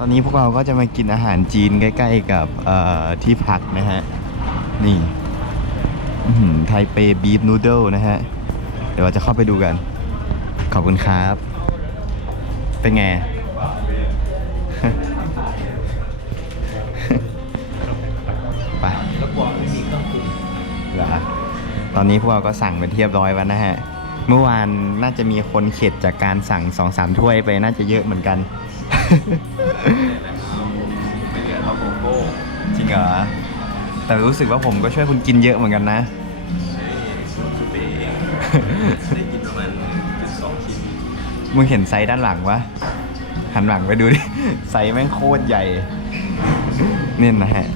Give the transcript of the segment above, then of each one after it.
ตอนนี้พวกเราก็จะมากินอาหารจีนใกล้ๆกับที่พักนะฮะ นี่ไทเปบีฟนูเดิลนะฮะ เดี๋ยวเราจะเข้าไปดูกัน ขอบคุณครับ เป็นไง ไปแล้วกลัวไม่มีเครื่องปรุงเหรอตอนนี้พวกเราก็สั่งไปเทียบร้อยแล้วนะฮะ เมื่อวานน่าจะมีคนเข็ดจากการสั่งสองสามถ้วยไปน่าจะเยอะเหมือนกัน ไม่เหลือเท่าโกโก้จริงเหรอ แต่รู้สึกว่าผมก็ช่วยคุณกินเยอะเหมือนกันนะคิดไปเองได้กินประมาณจุดสองชิ้นมึงเห็นไซส์ด้านหลังวะหันหลังไปดูดิ ไซส์แม่งโคตรใหญ่เนี่ยนะฮะ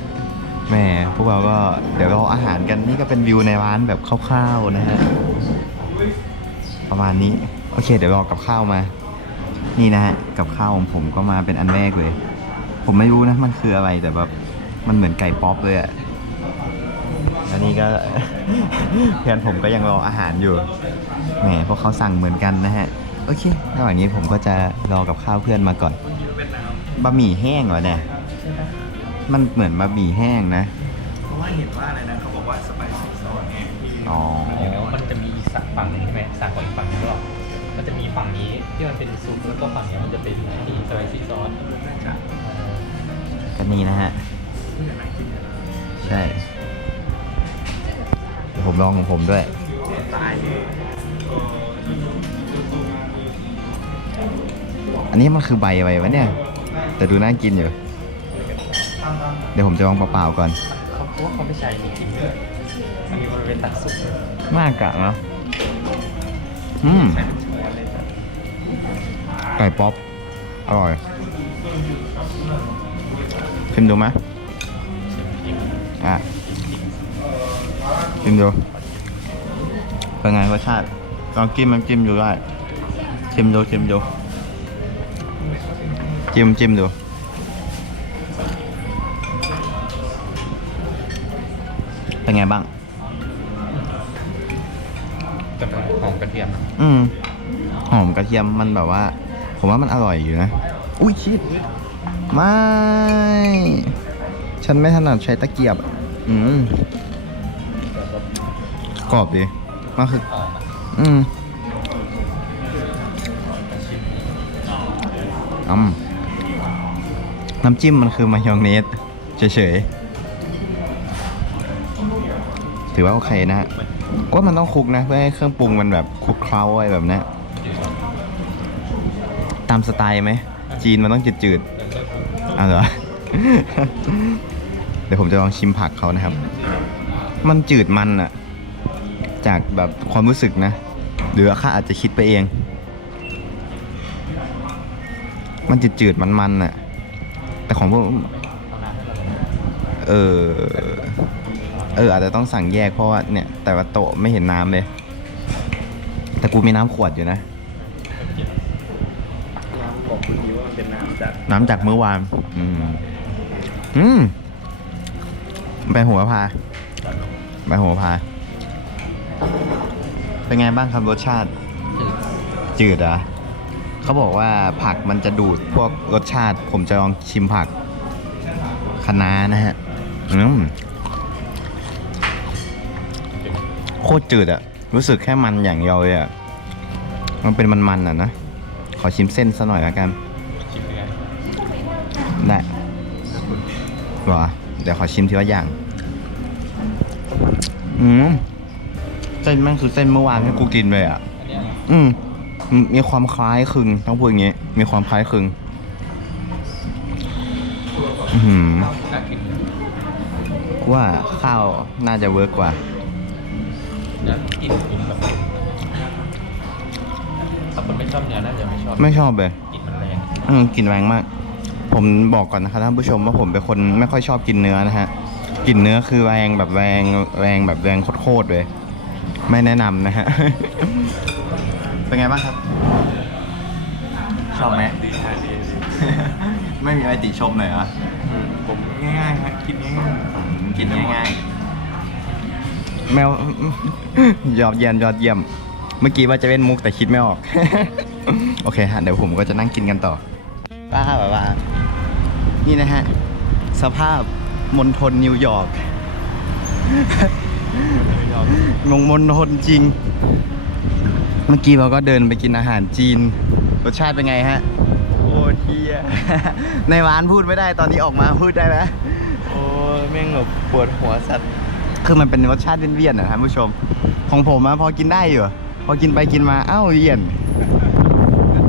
แหม่พวกเราก็เดี๋ยวรออาหารกันนี่ก็เป็นวิวในร้านแบบคร่าวๆนะฮะประมาณนี้ โอเค เดี๋ยวรอกับข้าวมา นี่นะฮะกับข้าวของผมก็มาเป็นอันแรกเลย ผมไม่รู้นะมันคืออะไรแต่แบบมันเหมือนไก่ป๊อปเลยอะอันนี้ก็เพื่อนผมก็ยังรออาหารอยู่แหมพวกเขาสั่งเหมือนกันนะฮะโอเคระหว่างนี้ผมก็จะรอกับข้าวเพื่อนมาก่อนบะหมี่แห้งเหรอเนี่ยมันเหมือนบะหมี่แห้งนะเพราะว่าเห็นว่าอะไรนะเขา ที่มันเป็นซุปแล้วก็ฝั่งเนี้ยมันจะเป็นที่สไปซี่ซอสน่าจะกันนี้นะฮะเพื่อนน่ากินนะใช่ เดี๋ยวผมลองของผมด้วยตายเลยอันนี้มันคือใบอะไรวะเนี่ย แต่ดูน่ากินอยู่ เดี๋ยวผมจะลองเปล่าๆก่อน เขาเพราะว่าเขาไม่ใช้จริงๆเลยอันนี้มันเป็นตัดซุปเลยมากกะเนาะอืมใช้เป็นช้อนเลยนะ ไก่ป๊อป อร่อยชิมดูไหมอะชิมดู เป็นไงรสชาติลองจิ้มมันจิ้มดูได้ชิมดูชิมดูจิ้มจิ้มดูเป็นไงบ้าง แต่มันหอมกระเทียมนะอืม หอมกระเทียมมันแบบว่า ผมว่ามันอร่อยอยู่นะ อุ้ยชิดไม่ ฉันไม่ถนัดใช้ตะเกียบ อืมกรอบดีมันคือ อืมอืมน้ำจิ้มมันคือมายองเนสเฉยๆ ถือว่าโอเคนะฮะว่ามันต้องคลุกนะ เพื่อให้เครื่องปรุงมันแบบคลุกเคล้าอะไรแบบนี้ ตามสไตล์ไหม จีนมันต้องจืดๆอะเหรอ เดี๋ยวผมจะลองชิมผักเขานะครับ มันจืดมันอะจากแบบความรู้สึกนะ หรือข้าอาจจะคิดไปเอง มันจืดๆมันๆอะแต่ของพวกเอาน้ำให้เราลงเออ เอออาจจะต้องสั่งแยกเพราะว่าเนี่ย แต่ว่าโต๊ะไม่เห็นน้ำเลย แต่กูมีน้ำขวดอยู่นะ จากน้ำจากเมื่อวาน อืม อืมใบหัวพาใบหัวพา เป็นไงบ้างครับรสชาติ จืดอะเขาบอกว่าผักมันจะดูดพวกรสชาติ ผมจะลองชิมผักคะน้านะฮะ อืม โคตรจืดอะรู้สึกแค่มันอย่างเดียวเลยอะมันเป็นมันๆอะนะ ขอชิมเส้นซะหน่อยละกัน หรอ เดี๋ยวขอชิมทีละอย่าง อืมเส้นแม่งคือเส้นเมื่อวานที่กูกินเลยอะอันเนี้ยอืม มีความคล้ายคลึงต้องพูดอย่างงี้ มีความคล้ายคลึง อือหือน่ากินกูว่าข้าวน่าจะเวิร์กกว่าแล้วกลิ่นกลิ่นแบบถ้าคนไม่ชอบเนื้อน่าจะไม่ชอบ ไม่ชอบเลยกลิ่นมันแรงอืมกลิ่นแรงมาก ผมบอกก่อนนะครับท่านผู้ชมว่าผมเป็นคนไม่ค่อยชอบกินเนื้อนะฮะกลิ่นเนื้อคือแรงแบบแรงแรงแบบแรงโคตรๆเลย ไม่แนะนำนะฮะ เป็นไงบ้างครับ ชอบไหมดีค่ะดีดีไม่มีอะไรติชมหน่อยเหรอผมง่ายๆครับกินง่ายกินง่ายๆแมวยอดเยี่ยมยอดเยี่ยม เมื่อกี้ว่าจะเล่นมุกแต่คิดไม่ออก โอเคฮะเดี๋ยวผมก็จะนั่งกินกันต่อป้าป้าป้า นี่นะฮะ สภาพมณฑลนิวยอร์กงงมณฑลจริง เมื่อกี้เราก็เดินไปกินอาหารจีน รสชาติเป็นไงฮะ โอ้เทียในร้านพูดไม่ได้ตอนนี้ออกมาพูดได้ไหมโอ้แม่งแบบปวดหัวสัตว์ คือมันเป็นรสชาติเวียนๆนะท่านผู้ชม ของผมอะพอกินได้อยู่ พอกินไปกินมา เอ้าเวียน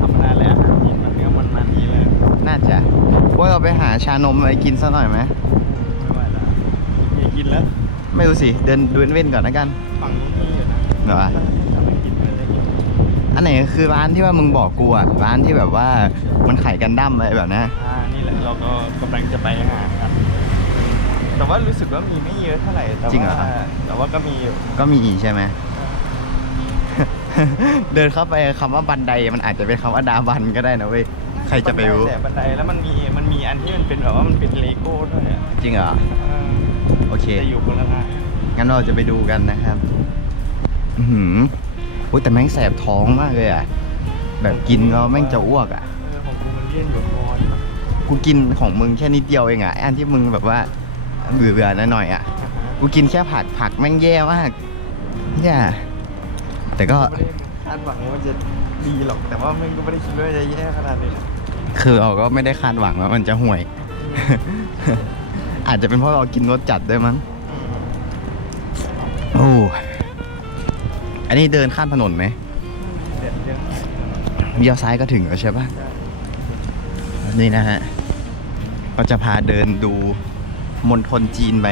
ธรรมดาแหละอาหารจีนมันเนื้อมันมันดีเลย น่าจะ ว่าเราไปหาชานมอะไรกินสักหน่อยไหมไม่ไหวแล้วอย่ากินแล้ว ไม่รู้สิ เดินดูเว้นๆก่อนนะกันฝั่งนู้นมีอยู่นะเหรอวะถ้าไม่กินไม่ได้กินอันไหนคือร้านที่ว่ามึงบอกกูอะร้านที่แบบว่ามันขายกันดั้มอะไรแบบเนี้ยอ่า นี่แหละเราก็กำลังจะไปหากันแต่ว่ารู้สึกว่ามีไม่เยอะเท่าไหร่แต่จริงเหรอ ว่าแต่ว่าก็มีอยู่ ก็มีอีกใช่ไหม เดินเข้าไปคำว่าบันไดมันอาจจะเป็นคำว่าดาบันก็ได้นะเว้ย ใครจะไปรู้ แต่บันไดแล้วมันมีมันมี อันที่มันเป็นแบบว่ามันเป็นเลโก้ด้วยอะจริงเหรอเออโอเค จะอยู่คนละหน้างั้นเราจะไปดูกันนะครับ อือหืออุ้ยแต่แม่งแสบท้องมากเลยอะ แบบกินแล้วแม่งจะอ้วกอะ เออของกูมันเลี่ยนอยู่คอนี่ปะกูกินของมึงแค่นิดเดียวเองอะไอ้อันที่มึงแบบว่าเบื่อเบื่อๆหน่อยๆอะ กูกินแค่ผักผักแม่งแย่มากเนี่ยแต่ก็ ไม่ได้คาดหวังว่ามันจะดีหรอก แต่ว่ามันก็ไม่ได้คิดว่าจะแย่ขนาดนี้นะ คือเราก็ไม่ได้คาดหวังว่ามันจะห่วย อาจจะเป็นเพราะเรากินรสจัดด้วยมั้งโอ้อันนี้เดินข้ามถนนไหมเลี้ยวซ้ายก็ถึงแล้วใช่ปะนี่นะฮะก็จะพาเดินดูมณฑลจีนไป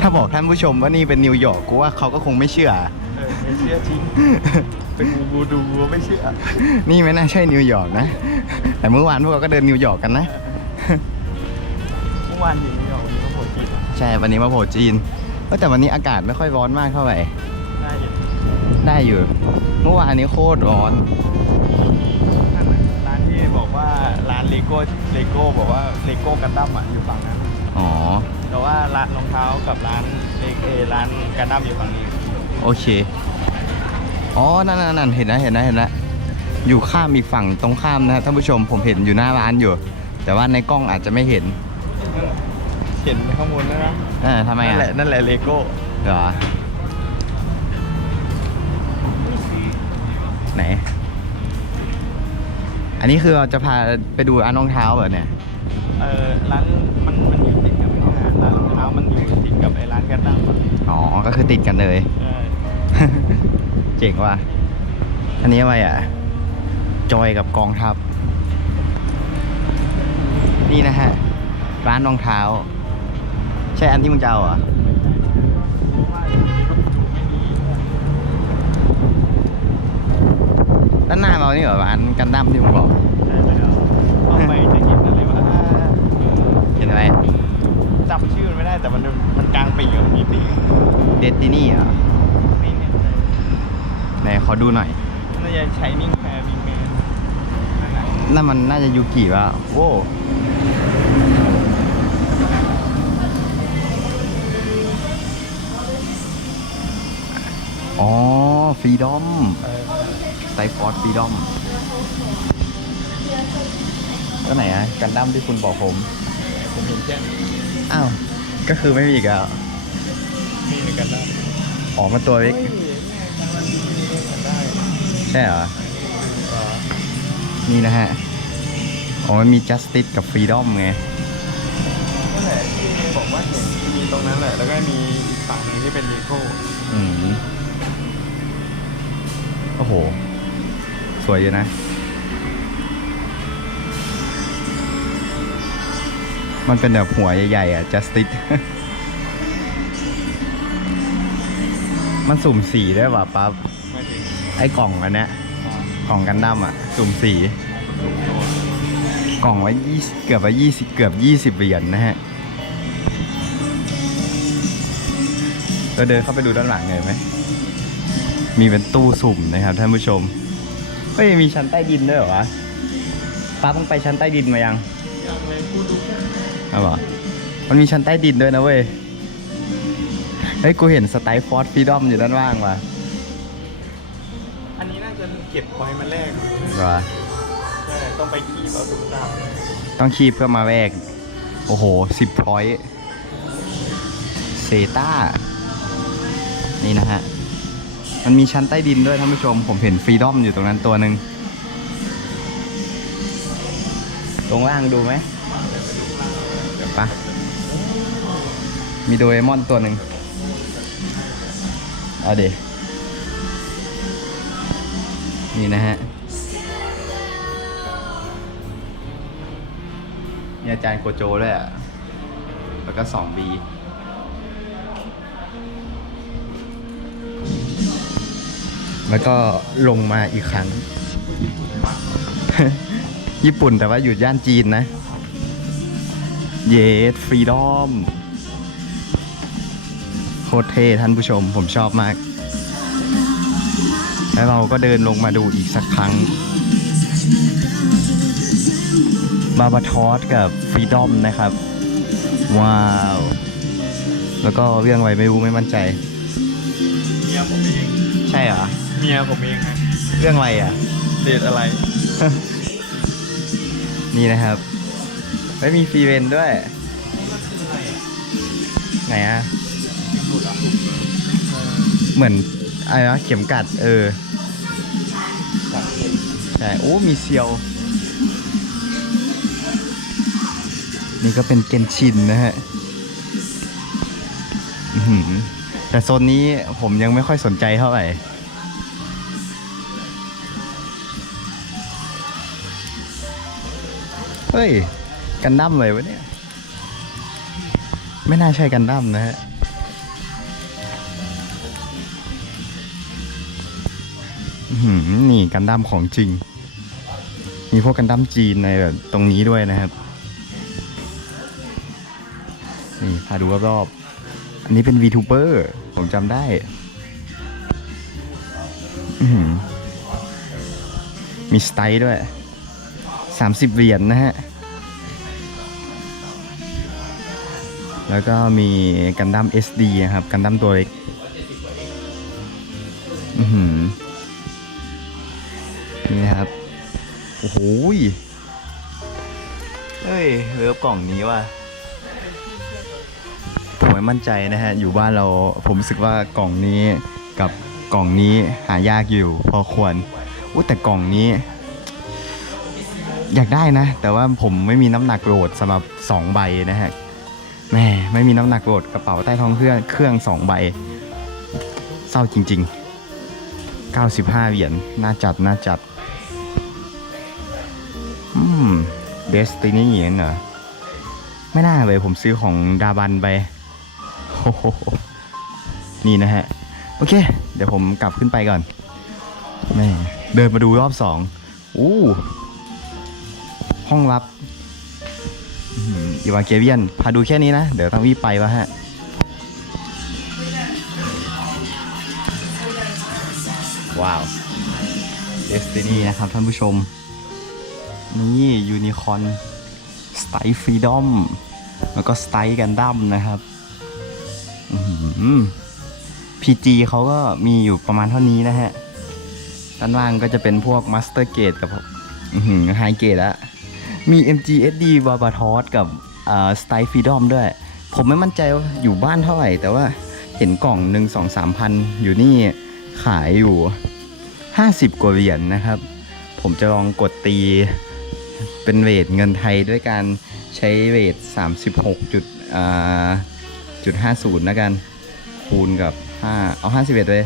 ถ้าบอกท่านผู้ชมว่านี่เป็นนิวยอร์กกูว่าเขาก็คงไม่เชื่อ ไม่เชื่อจริงเป็นกูบูดูไม่เชื่อนี่ไม่น่าใช่นิวยอร์กนะ แต่เมื่อวานพวกเราก็เดินนิวยอร์กกันนะ เมื่อวานอยู่นิวยอร์กวันนี้ก็โผล่จีนอะใช่ วันนี้มาโผล่จีนเอ้ยแต่วันนี้อากาศไม่ค่อยร้อนมากเท่าไหร่ ได้อยู่ได้อยู่ เมื่อวานนี้โคตรร้อนนั่นน่ะร้านที่บอกว่าร้านเลโก้เลโก้บอกว่าเลโก้กันดั้มอะอยู่ฝั่งนั้น อ๋อ แต่ว่าร้านรองเท้ากับร้านเลเอร้านกันดั้มอยู่ฝั่งนี้ โอเค อ๋อนั่นนั่นนั่นเห็นนะเห็นนะเห็นนะอยู่ข้ามอีกฝั่งตรงข้ามนะท่านผู้ชมผมเห็นอยู่หน้าร้านอยู่ แต่ว่าในกล้องอาจจะไม่เห็น เห็นข้างบนนะนะเออทำไมนั่นอะแหละนั่นแหละเลโก้เหรอไหน อันนี้คือเราจะพาไปดูร้านรองเท้าเหรอเนี่ย เออร้านมันมันอยู่ติดกับไอ้เนี่ยร้านรองเท้ามันอยู่ติดกับไอ้ร้านกันดั้มอะอ๋อ ก็คือติดกันเลยใช่ เจ๋งว่ะ อันนี้อะไรอะ จอยกับกองทัพ นี่นะฮะ ร้านรองเท้า ใช่อันที่มึงจะเอาเหรอด้านหน้าเรานี่เหรอร้านกันดั้มที่มึงบอกใช่แล้วเข้าไปจะเห็นอะไรวะเห็นอะไรจำชื่อมันไม่ได้แต่มันมันกลางปีกอะมีปีกเดดดินี่เหรอนี่เนี่ย ไหนขอดูหน่อยน่าจะใช้นิ่งแพรวิงแมนนั่นน่ะนั่นมันน่าจะยูกิวะโว้อ๋อฟรีดอมเออสไตฟอร์ดฟรีดอมก็ไหนอะกันดั้มที่คุณบอกผม ผมเห็นแค่นี้อ้าว ก็คือไม่มีอีกแล้วมีเหมือนกันได้อ๋อมันตัวเล็ก ใช่เหรอเหรอ นี่นะฮะ อ๋อมันมี justice กับ freedom ไง นั่นแหละที่บอกว่าเห็นมีตรงนั้นแหละ แล้วก็มีอีกฝั่งหนึ่งที่เป็นเลโก้อืม โอ้โห สวยอยู่นะ มันเป็นแบบหัวใหญ่ๆอะ justice มันสุ่มสีด้วยว่ะปั๊บมาถึง ไอ้กล่องอันเนี้ยกล่องกันดั้มอะสุ่มสี กล่องละยี่เกือบละยี่สิบเกือบยี่สิบเหรียญนะฮะเราเดินเข้าไปดูด้านหลังหน่อยไหม มีเป็นตู้สุ่มนะครับท่านผู้ชมเฮ้ยมีชั้นใต้ดินด้วยเหรอวะป้าต้องไปชั้นใต้ดินมายังยังเลยกูดูแค่เอาเหรอมันมีชั้นใต้ดินด้วยนะเว้ย เฮ้ย กูเห็นสไตล์ฟอร์ดฟรีดอมอยู่ด้านล่างว่ะ เก็บไว้มาแรกเหรอใช่ต้องไปขี่เอาตุ้มตามต้องคีบเพื่อมาแวก โอ้โหสิบพอยต์เซต้า นี่นะฮะ มันมีชั้นใต้ดินด้วยท่านผู้ชม ผมเห็นฟรีดอมอยู่ตรงนั้นตัวหนึ่ง ตรงล่างดูไหมเดี๋ยวปะมีโดเรมอนตัวหนึ่งเอาเด นี่นะฮะมีอาจารย์โกโจด้วยอะ แล้วก็สองบีแล้วก็ลงมาอีกครั้ง ญี่ปุ่นแต่ว่าอยู่ย่านจีนนะ เยสฟรีดอมโคตรเท่ท่านผู้ชมผมชอบมาก แล้วเราก็เดินลงมาดูอีกสักครั้งบาบาทอสกับฟรีดอมนะครับ ว้าว แล้วก็เรื่องอะไรไม่รู้ไม่มั่นใจ เมียผมเองใช่เหรอ เมียผมเองนะเรื่องอะไรอะ เดทอะไร นี่นะครับไม่มีฟรีเวนด้วย ไหนอะ เหมือนอะไรนะเข็มกัด เออ ใช่ โอ้ มีเซียว นี่ก็เป็นเกนชินนะฮะแต่โซนนี้ผมยังไม่ค่อยสนใจเท่าไหร่เฮ้ย กันดั้มเลยวะเนี่ย ไม่น่าใช่กันดั้มนะฮะนี่กันดั้มของจริง มีพวกกันดั้มจีนในแบบตรงนี้ด้วยนะครับ นี่พาดูรอบๆอันนี้เป็น VTuber ผมจำได้มีสไตล์ด้วย 30 เหรียญนะฮะ แล้วก็มีกันดั้ม SD นะครับ กันดั้มตัวเล็ก อ้โหยเฮ้ยเลิฟกล่องนี้ว่ะผมไม่มั่นใจนะฮะ อยู่บ้านเราผมรู้สึกว่ากล่องนี้กับกล่องนี้หายากอยู่ พอควรอุ้แต่กล่องนี้ อยากได้นะ แต่ว่าผมไม่มีน้ำหนักโหลดสำหรับ2ใบนะฮะแหม่ไม่มีน้ำหนักโหลดกระเป๋าใต้ท้องเครื่องเครื่อง2ใบ เศร้าจริง ๆ 95 เหรียญน่าจัดน่าจัด เดสตินีเหรอไม่น่าเลยผมซื้อของดาบันไปโหนี่นะฮะ โอเค เดี๋ยวผมกลับขึ้นไปก่อนแม่เดินมาดูรอบสองอู้ห้องลับอีวานเกเวียน พาดูแค่นี้นะ เดี๋ยวต้องรีบไปวะฮะ ว้าวเดสตินีนะครับท่านผู้ชม นี่ยูนิคอนสไตล์ฟรีดอมแล้วก็สไตล์กันดั้มนะครับพีจีเขาก็มีอยู่ประมาณเท่านี้นะฮะ ด้านล่างก็จะเป็นพวกมาสเตอร์เกตกับไฮเกตอะมี MGSD บาบาทอสกับสไตล์ฟรีดอมด้วย ผมไม่มั่นใจว่าอยู่บ้านเท่าไหร่ แต่ว่าเห็นกล่องหนึ่งสองสามพันอยู่นี่ขายอยู่ 50 กว่าเหรียญนะครับ ผมจะลองกดตี เป็นเรทเงินไทยด้วยการใช้เรท36จุดอ่าจุด50แล้วกันคูณกับ 5 เอา 51 เลย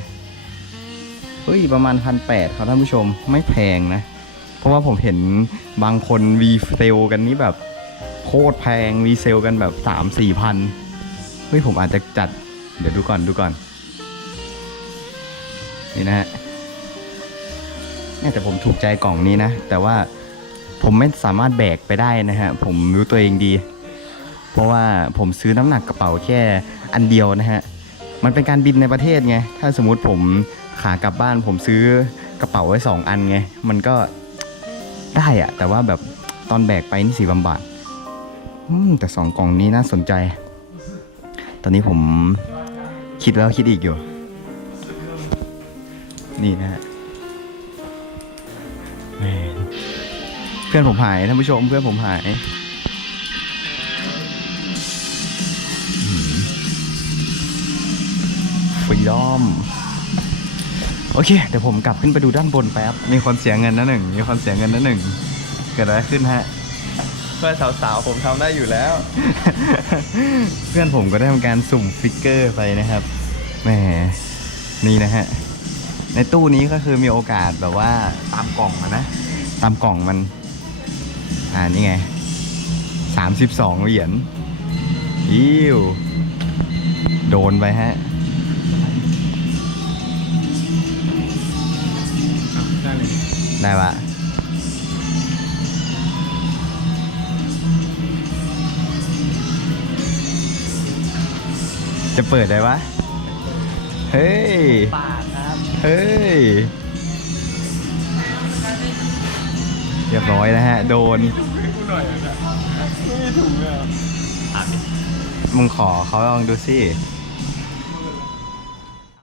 เฮ้ย ประมาณ 1,800ครับท่านผู้ชมไม่แพงนะ เพราะว่าผมเห็นบางคนวีเซลกันนี้แบบโคตรแพงวีเซลกันแบบ 3-4พันเฮ้ย ผมอาจจะจัดเดี๋ยวดูก่อนดูก่อน นี่นะฮะเนี่ยแต่ผมถูกใจกล่องนี้นะ แต่ว่า ผมไม่สามารถแบกไปได้นะฮะ ผมรู้ตัวเองดี เพราะว่าผมซื้อน้ำหนักกระเป๋าแค่อันเดียวนะฮะ มันเป็นการบินในประเทศไง ถ้าสมมติผมขากลับบ้านผมซื้อกระเป๋าไว้สองอันไง มันก็ได้อะแต่ว่าแบบตอนแบกไปนี่สี่บำบาทแต่สองกล่องนี้น่าสนใจ ตอนนี้ผมคิดแล้วคิดอีกอยู่ นี่นะฮะ พื่อนผมหายท่านผู้ชมเพื่อนผมหายฟรีดอมโอเค เดี๋ยวผมกลับขึ้นไปดูด้านบนแป๊บ มีคนเสียเงินนะหนึ่ง มีคนเสียเงินนะหนึ่ง เกิดอะไรขึ้นฮะ เพื่อนสาวๆ ผมทำได้อยู่แล้ว เพื่อนผมก็ได้ทำการสุ่มฟิกเกอร์ไปนะครับ แหม นี่นะฮะ ในตู้นี้ก็คือมีโอกาสแบบว่าตามกล่องอะนะ ตามกล่องมัน อ่านี่ไงสามสิบสองเหรียญอิ้วโดนไปฮะได้เลยได้ปะจะเปิดได้ปะเฮ้ยปากครับ เฮ้ย เรียบร้อยแล้วฮะ โดนให้กูหน่อยนะไม่ถูกเลยอะถามดิมึงขอเขาลองดูสิเ